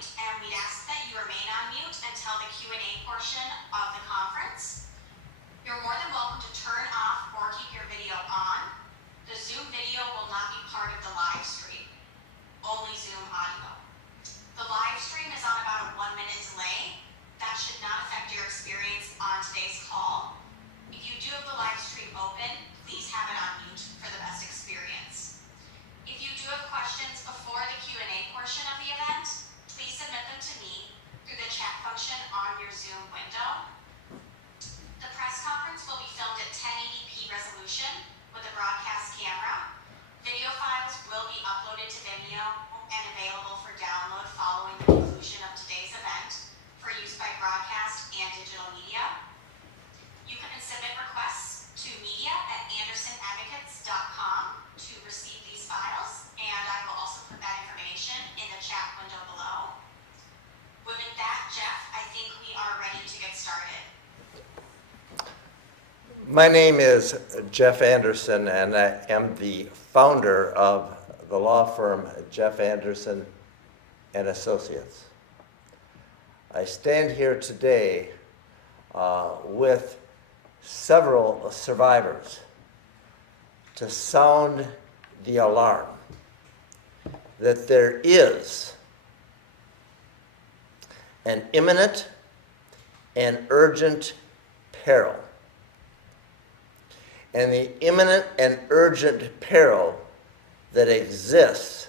mute, and we'd ask that you remain on mute until the Q&A portion of the conference. You're more than welcome to turn off or keep your video on. The Zoom video will not be part of the live stream, only Zoom audio. The live stream is on about a 1-minute delay. That should not affect your experience on today's call. If you do have the live stream open, please have it on mute for the best experience. If you do have questions before the Q&A portion of the event, please submit them to me through the chat function on your Zoom window. The press conference will be filmed at 1080p resolution with a broadcast camera. Video files will be uploaded to Vimeo and available for download following the conclusion of today's event for use by broadcast and digital media. You can submit requests to media@andersonadvocates.com to receive these files, and I will also put that information in the chat window below. With that, Jeff, I think we are ready to get started. My name is Jeff Anderson, and I am the founder of the law firm Jeff Anderson and Associates. I stand here today with several survivors to sound the alarm that there is an imminent and urgent peril. And the imminent and urgent peril that exists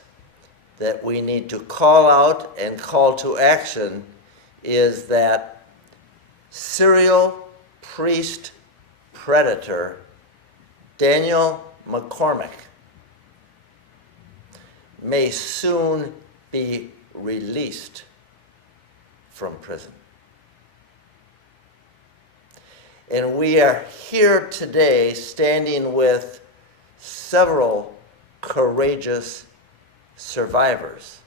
that we need to call out and call to action is that serial priest predator Daniel McCormack may soon be released from prison. And we are here today standing with several courageous survivors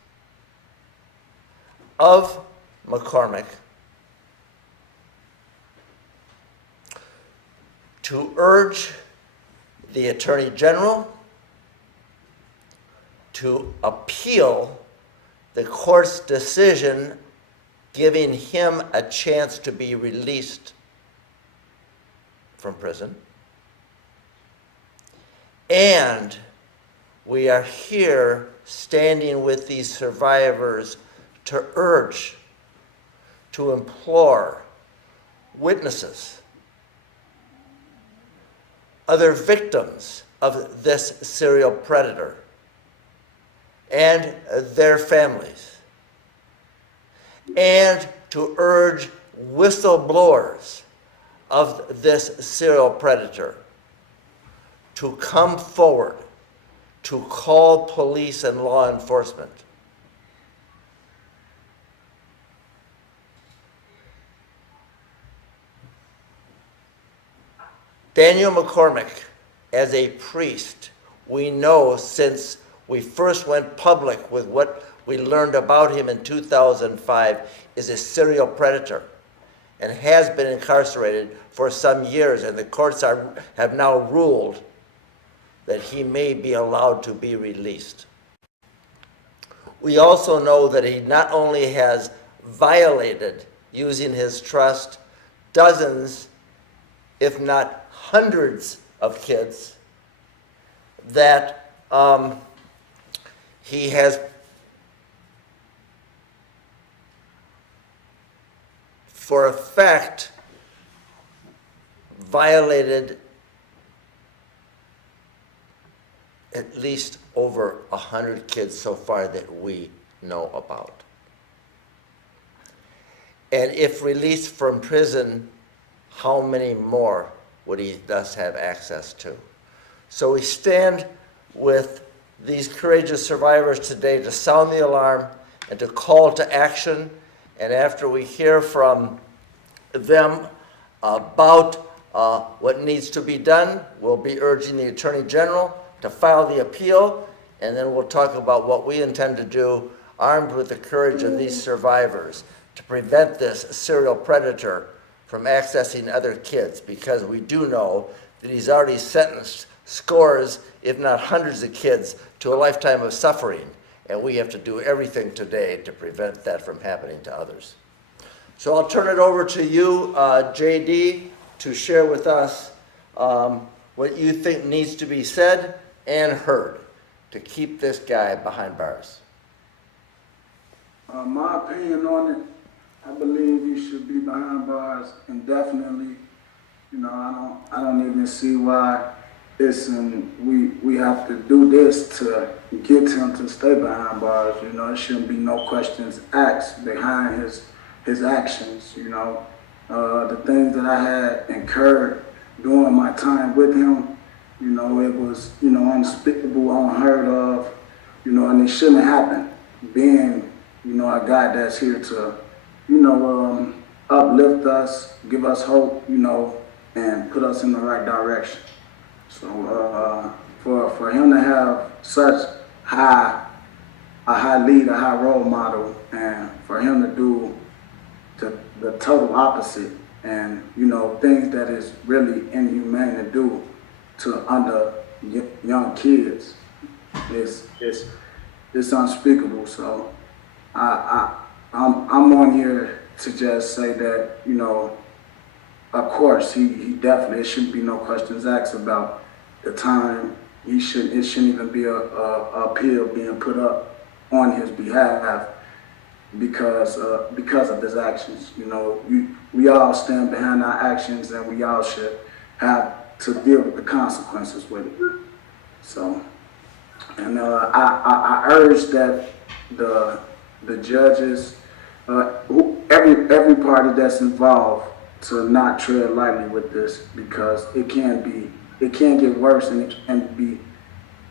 of McCormack to urge the Attorney General to appeal the court's decision giving him a chance to be released from prison. And we are here standing with these survivors to urge, to implore witnesses, other victims of this serial predator and their families, and to urge whistleblowers of this serial predator to come forward, to call police and law enforcement. Daniel McCormack, as a priest, we know since we first went public with what we learned about him in 2005, is a serial predator and has been incarcerated for some years, and the courts have now ruled that he may be allowed to be released. We also know that he not only has violated, using his trust, dozens, if not hundreds of kids, that he has for a fact violated at least over 100 kids so far that we know about. And if released from prison, how many more would he thus have access to? So we stand with these courageous survivors today to sound the alarm and to call to action. And after we hear from them about what needs to be done, we'll be urging the Attorney General to file the appeal, and then we'll talk about what we intend to do, armed with the courage of these survivors, to prevent this serial predator from accessing other kids, because we do know that he's already sentenced scores, if not hundreds of kids to a lifetime of suffering. and we have to do everything today to prevent that from happening to others. So I'll turn it over to you, JD, to share with us what you think needs to be said and heard to keep this guy behind bars. My opinion on it, I believe he should be behind bars indefinitely. You know, I don't even see why we have to do this to get him to stay behind bars. You know, there shouldn't be no questions asked behind his actions. You know, the things that I had incurred during my time with him, you know, it was, you know, unspeakable, unheard of, you know, and it shouldn't happen. Being, you know, a guy that's here to, you know, uplift us, give us hope, you know, and put us in the right direction. So for him to have such a high lead, a high role model, and for him to do the total opposite, and you know, things that is really inhumane to do to young kids, it's unspeakable. So I'm on here to just say that, you know, of course he definitely, it shouldn't be no questions asked about the time. It shouldn't even be a appeal being put up on his behalf because of his actions. You know, we all stand behind our actions, and we all should have to deal with the consequences with it. So, and I urge that the judges, every party that's involved, to not tread lightly with this, because it can get worse, and it can be,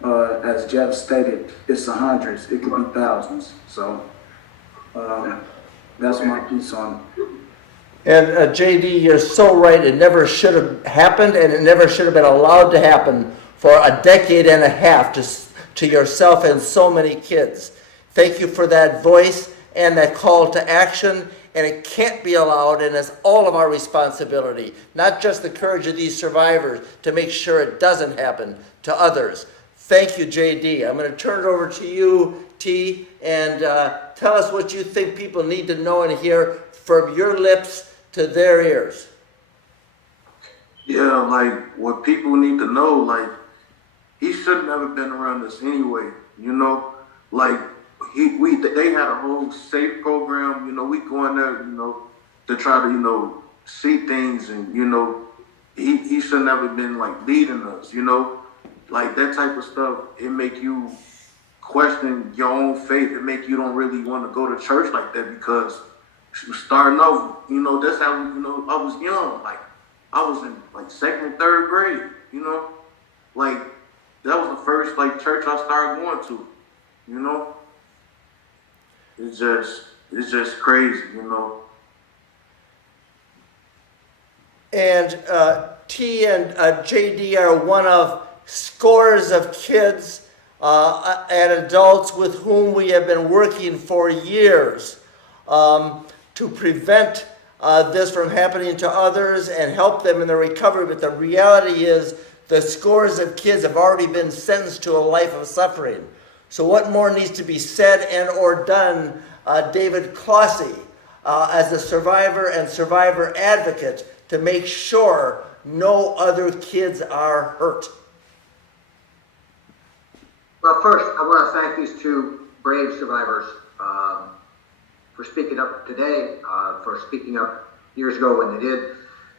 as Jeff stated, it's the hundreds, it could be thousands. So that's my piece on it. And JD, you're so right. It never should have happened, and it never should have been allowed to happen for a decade and a half to yourself and so many kids. Thank you for that voice and that call to action. And it can't be allowed, and it's all of our responsibility, not just the courage of these survivors, to make sure it doesn't happen to others. Thank you, JD. I'm going to turn it over to you, T, and tell us what you think people need to know and hear from your lips to their ears. Yeah, like, what people need to know, like, he shouldn't have been around us anyway, you know? Like, they had a whole safe program, you know, we go in there, you know, to try to, you know, see things, and, you know, he shouldn't have been, like, leading us, you know? Like, that type of stuff, it make you question your own faith. It make you don't really want to go to church like that, because starting off, you know, that's how, you know, I was young. Like, I was in, like, 2nd, 3rd grade, you know? Like, that was the first, like, church I started going to, you know? It's just crazy, you know. And T and JD are one of scores of kids and adults with whom we have been working for years to prevent this from happening to others and help them in their recovery. But the reality is the scores of kids have already been sentenced to a life of suffering. So what more needs to be said and or done, David Clossie, as a survivor and survivor advocate, to make sure no other kids are hurt? Well, first, I want to thank these two brave survivors for speaking up today, for speaking up years ago when they did.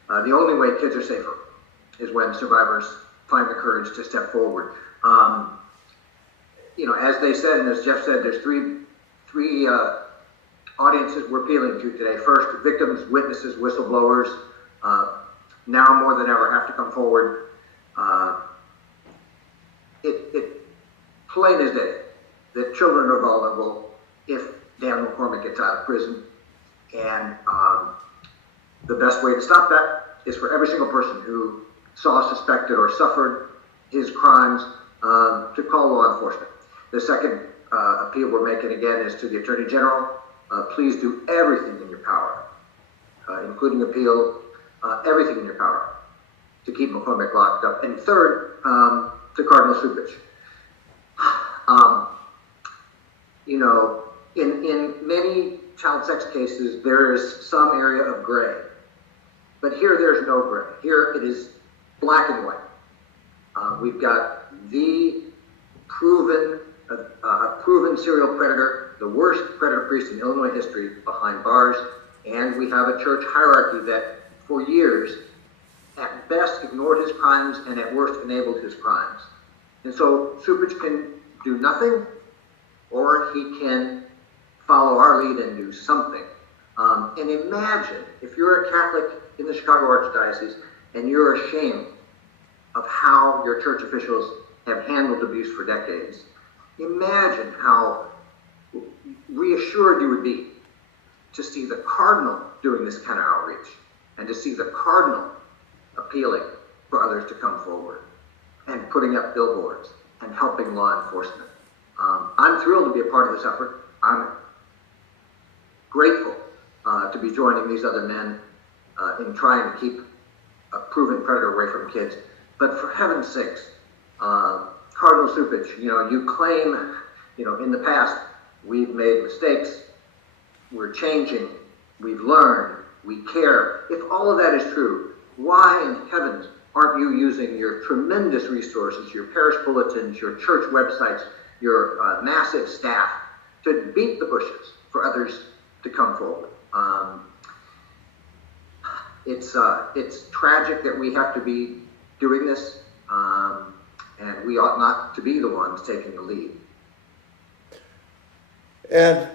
The only way kids are safer is when survivors find the courage to step forward. You know, as they said, and as Jeff said, there's three audiences we're appealing to today. First, victims, witnesses, whistleblowers, now more than ever have to come forward. It plain as day that children are vulnerable if Dan McCormack gets out of prison, and the best way to stop that is for every single person who saw, suspected, or suffered his crimes to call law enforcement. The second appeal we're making again is to the Attorney General. Please do everything in your power, including appeal, everything in your power to keep McCormack locked up. And third, to Cardinal Supich. you know, in many child sex cases, there is some area of gray. But here, there's no gray. Here, it is black and white. We've got the proven serial predator, the worst predator priest in Illinois history, behind bars, and we have a church hierarchy that, for years, at best ignored his crimes and at worst enabled his crimes. And so Supich can do nothing, or he can follow our lead and do something. And imagine if you're a Catholic in the Chicago Archdiocese and you're ashamed of how your church officials have handled abuse for decades. Imagine how reassured you would be to see the cardinal doing this kind of outreach and to see the cardinal appealing for others to come forward and putting up billboards and helping law enforcement. I'm thrilled to be a part of this effort. I'm grateful to be joining these other men in trying to keep a proven predator away from kids. But for heaven's sakes, Cardinal Supich, you claim, in the past, we've made mistakes, we're changing, we've learned, we care. If all of that is true, why in heavens aren't you using your tremendous resources, your parish bulletins, your church websites, your massive staff to beat the bushes for others to come forward? It's tragic that we have to be doing this, and we ought not to be the ones taking the lead. And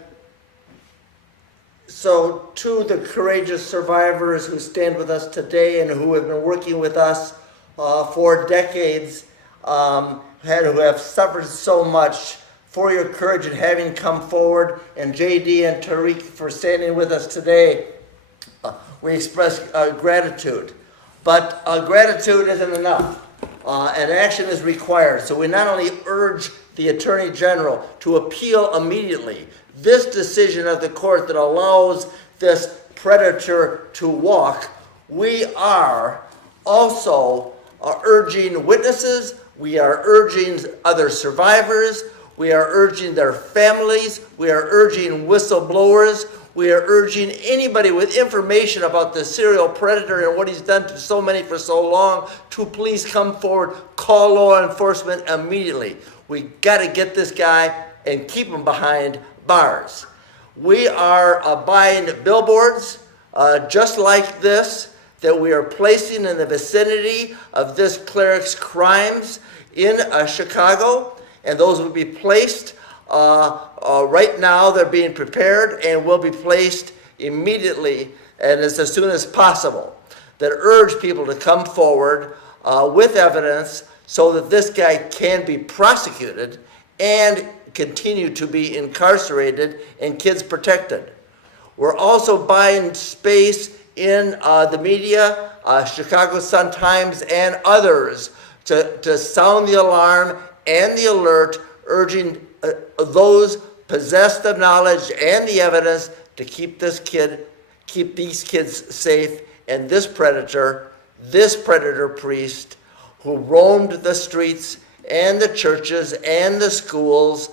so to the courageous survivors who stand with us today and who have been working with us for decades, and who have suffered so much, for your courage in having come forward, and JD and Tariq for standing with us today, we express gratitude. But gratitude isn't enough, and action is required. So we not only urge the Attorney General to appeal immediately this decision of the court that allows this predator to walk, we are also urging witnesses, we are urging other survivors, we are urging their families, we are urging whistleblowers, we are urging anybody with information about the serial predator and what he's done to so many for so long to please come forward, call law enforcement immediately. We got to get this guy and keep him behind bars. We are buying billboards just like this that we are placing in the vicinity of this cleric's crimes in Chicago, and those will be placed right now. They're being prepared and will be placed immediately and as soon as possible, that urge people to come forward with evidence so that this guy can be prosecuted and continue to be incarcerated and kids protected. We're also buying space in the media, Chicago Sun-Times and others, to sound the alarm and the alert, urging those possessed of knowledge and the evidence to keep these kids safe, and this predator priest who roamed the streets and the churches and the schools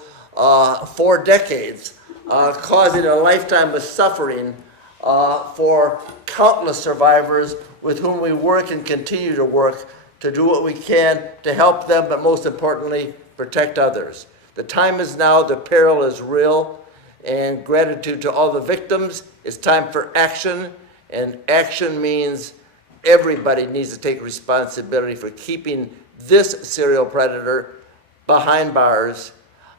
for decades, causing a lifetime of suffering for countless survivors with whom we work and continue to work to do what we can to help them, but most importantly, protect others. The time is now, the peril is real, and gratitude to all the victims. It's time for action, and action means everybody needs to take responsibility for keeping this serial predator behind bars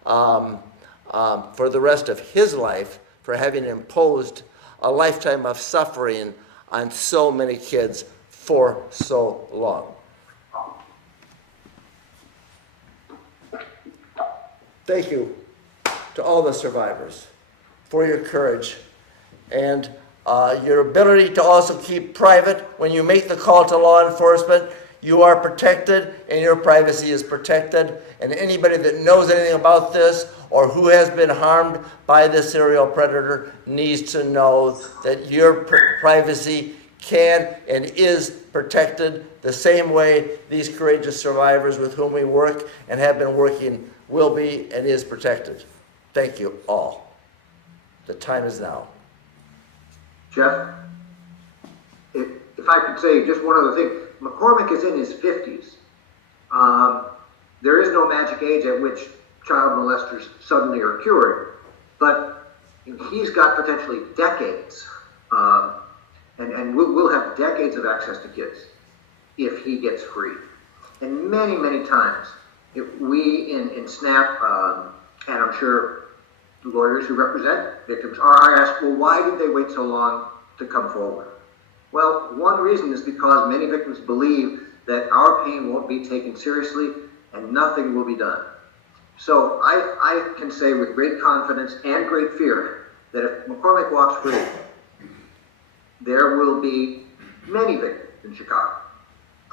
for the rest of his life, for having imposed a lifetime of suffering on so many kids for so long. Thank you to all the survivors for your courage and your ability to also keep private. When you make the call to law enforcement, you are protected and your privacy is protected. And anybody that knows anything about this or who has been harmed by this serial predator needs to know that your privacy can and is protected the same way these courageous survivors with whom we work and have been working will be and is protected. Thank you all. The time is now. Jeff, if I could say just one other thing, McCormack is in his 50s. There is no magic age at which child molesters suddenly are cured, but he's got potentially decades, and we'll have decades of access to kids if he gets free. And many, many times, we in SNAP, and I'm sure lawyers who represent victims are asked, well, why did they wait so long to come forward? Well, one reason is because many victims believe that our pain won't be taken seriously and nothing will be done. So I can say with great confidence and great fear that if McCormack walks free, there will be many victims in Chicago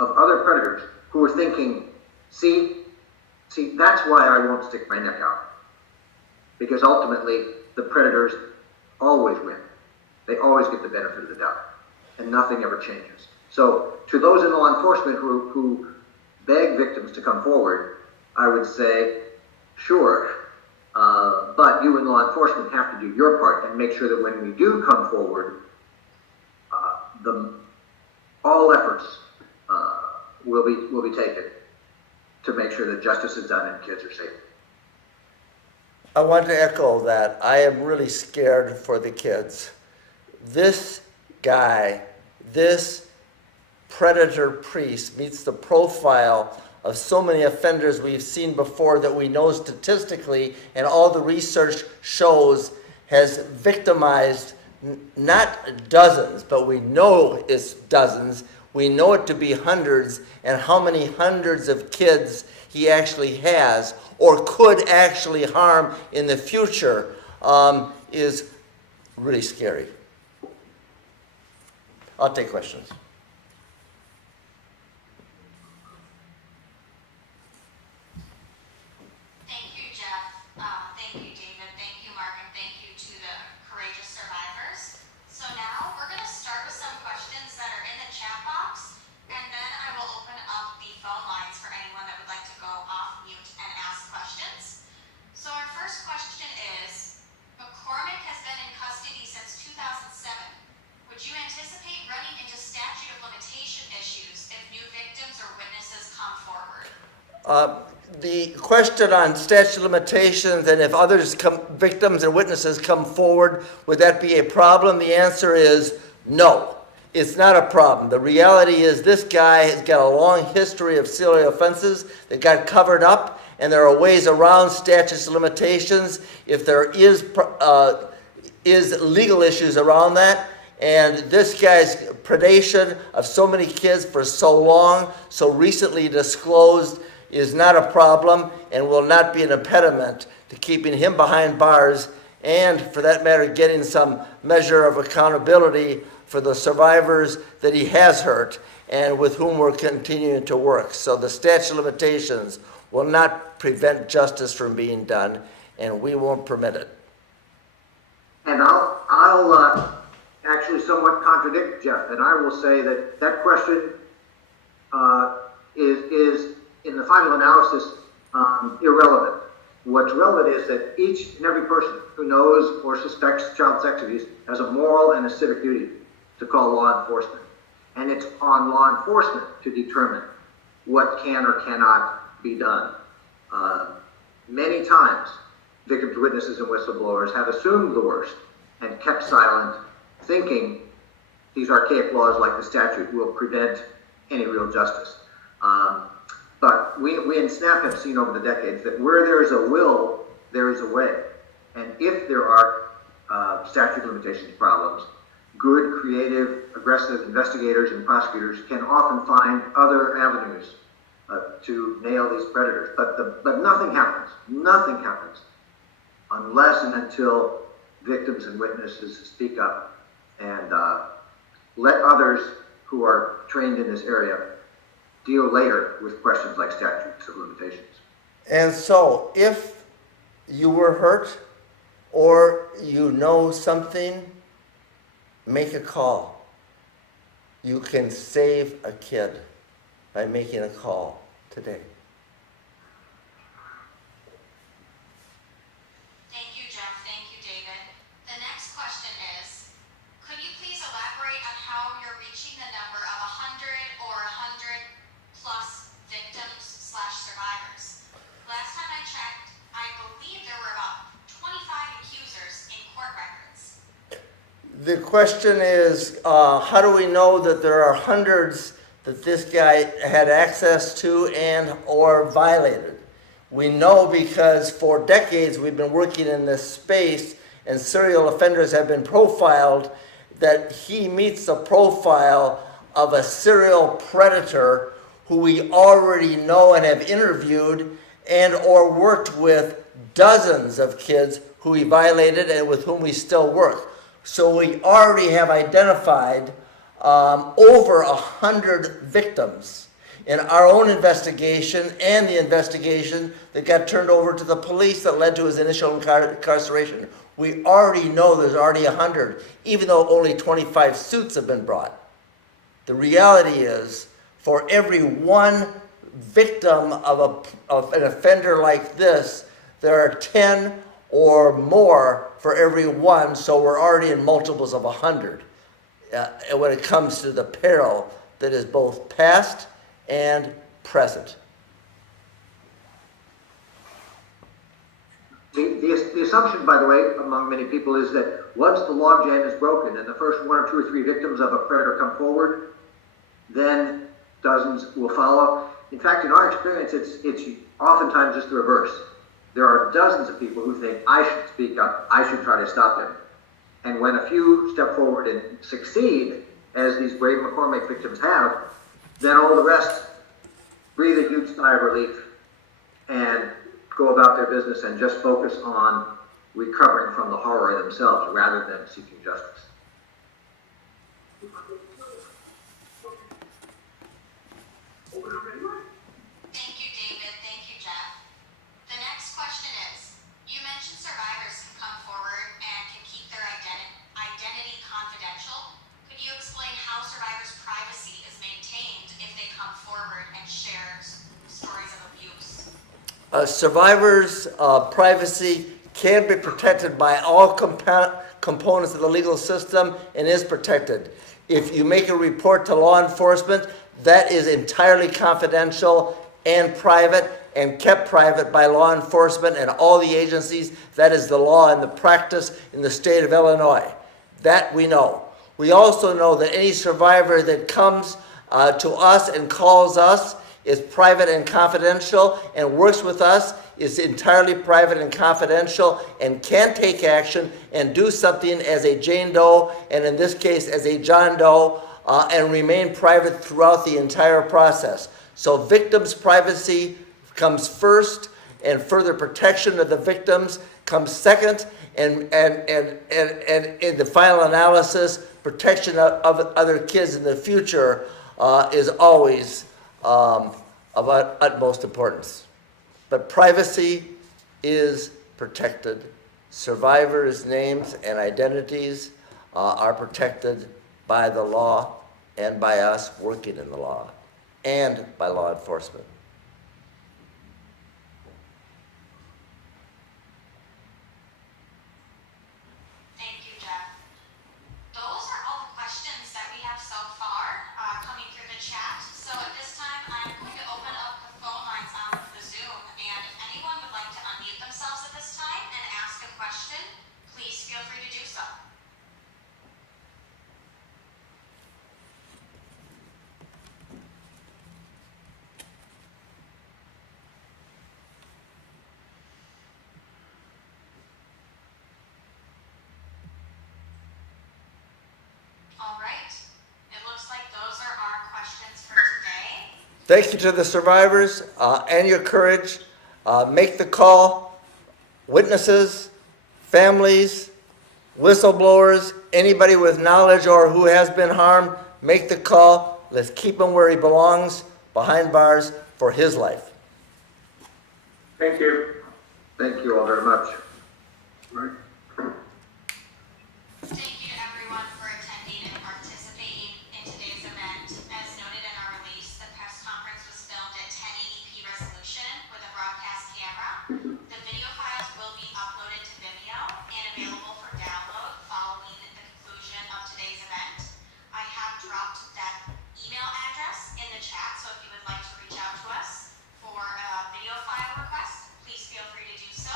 of other predators who are thinking, see, that's why I won't stick my neck out. Because ultimately, the predators always win. They always get the benefit of the doubt, and nothing ever changes. So to those in law enforcement who beg victims to come forward, I would say, sure, but you in law enforcement have to do your part and make sure that when we do come forward, all efforts will be taken to make sure that justice is done and kids are safe. I want to echo that. I am really scared for the kids. This guy, this predator priest meets the profile of so many offenders we've seen before that we know statistically, and all the research shows has victimized not dozens, but we know it's dozens. We know it to be hundreds, and how many hundreds of kids he actually has or could actually harm in the future is really scary. I'll take questions. Thank you, Jeff. Thank you, David. Thank you, Mark, and thank you to the courageous survivors. So now we're going to start with some questions that are in the chat box, and then I will open up the phone lines for anyone that would like to go off mute and ask questions. So our first question is, McCormack has been in custody since 2007. Would you anticipate running into statute of limitation issues if new victims or witnesses come forward? The question on statute of limitations and if victims and witnesses come forward, would that be a problem? The answer is no. It's not a problem. The reality is this guy has got a long history of serial offenses that got covered up, and there are ways around statutes of limitations if there is legal issues around that. And this guy's predation of so many kids for so long, so recently disclosed, is not a problem and will not be an impediment to keeping him behind bars and, for that matter, getting some measure of accountability for the survivors that he has hurt and with whom we're continuing to work. So the statute of limitations will not prevent justice from being done, and we won't permit it. And I'll actually somewhat contradict Jeff, and I will say that question is in the final analysis irrelevant. What's relevant is that each and every person who knows or suspects child sex abuse has a moral and a civic duty to call law enforcement. And it's on law enforcement to determine what can or cannot be done. Many times, victims, witnesses, and whistleblowers have assumed the worst and kept silent, thinking these archaic laws like the statute will prevent any real justice. But we in SNAP have seen over the decades that where there is a will, there is a way. And if there are statute of limitations problems, good, creative, aggressive investigators and prosecutors can often find other avenues to nail these predators. But nothing happens. Nothing happens unless and until victims and witnesses speak up and let others who are trained in this area deal later with questions like statutes of limitations. And so, if you were hurt or you know something, make a call. You can save a kid by making a call today. Thank you, The question is, how do we know that there are hundreds that this guy had access to and or violated? We know because for decades we've been working in this space and serial offenders have been profiled that he meets the profile of a serial predator who we already know and have interviewed and or worked with dozens of kids who he violated and with whom we still work. So we already have identified over 100 victims in our own investigation and the investigation that got turned over to the police that led to his initial incarceration. We already know there's already 100, even though only 25 suits have been brought. The reality is, for every one victim of an offender like this, there are 10 or more for every one, so we're already in multiples of 100 when it comes to the peril that is both past and present. The assumption, by the way, among many people is that once the logjam is broken and the first 1 or 2 or 3 victims of a predator come forward, then dozens will follow. In fact, in our experience, it's oftentimes just the reverse. There are dozens of people who think, I should speak up, I should try to stop him. And when a few step forward and succeed, as these brave McCormack victims have, then all the rest breathe a huge sigh of relief and go about their business and just focus on recovering from the horror themselves rather than seeking justice. Thank you, David. Thank you, Jeff. The next question is, you mentioned survivors can come forward and can keep their identity confidential. Could you explain how survivors' privacy is maintained if they come forward and share stories of abuse? Survivors' privacy can be protected by all components of the legal system and is protected. If you make a report to law enforcement, that is entirely confidential and private and kept private by law enforcement and all the agencies. That is the law and the practice in the state of Illinois. That we know. We also know that any survivor that comes to us and calls us is private and confidential and works with us is entirely private and confidential and can take action and do something as a Jane Doe and in this case as a John Doe and remain private throughout the entire process. So victims' privacy comes first and further protection of the victims comes second and in the final analysis, protection of other kids in the future is always of utmost importance. But privacy is protected. Survivors' names and identities are protected by the law and by us working in the law and by law enforcement. Thank you, Jeff. Those are all the questions that we have so far coming through the chat. So at this time, I'm going to open up the phone lines on the Zoom. And if anyone would like to unmute themselves at this time and ask a question, please feel free to do so. All right. It looks like those are our questions for today. Thank you to the survivors and your courage. Make the call. Witnesses, families, whistleblowers, anybody with knowledge or who has been harmed, make the call. Let's keep him where he belongs, behind bars, for his life. Thank you. Thank you all very much. Right. Thank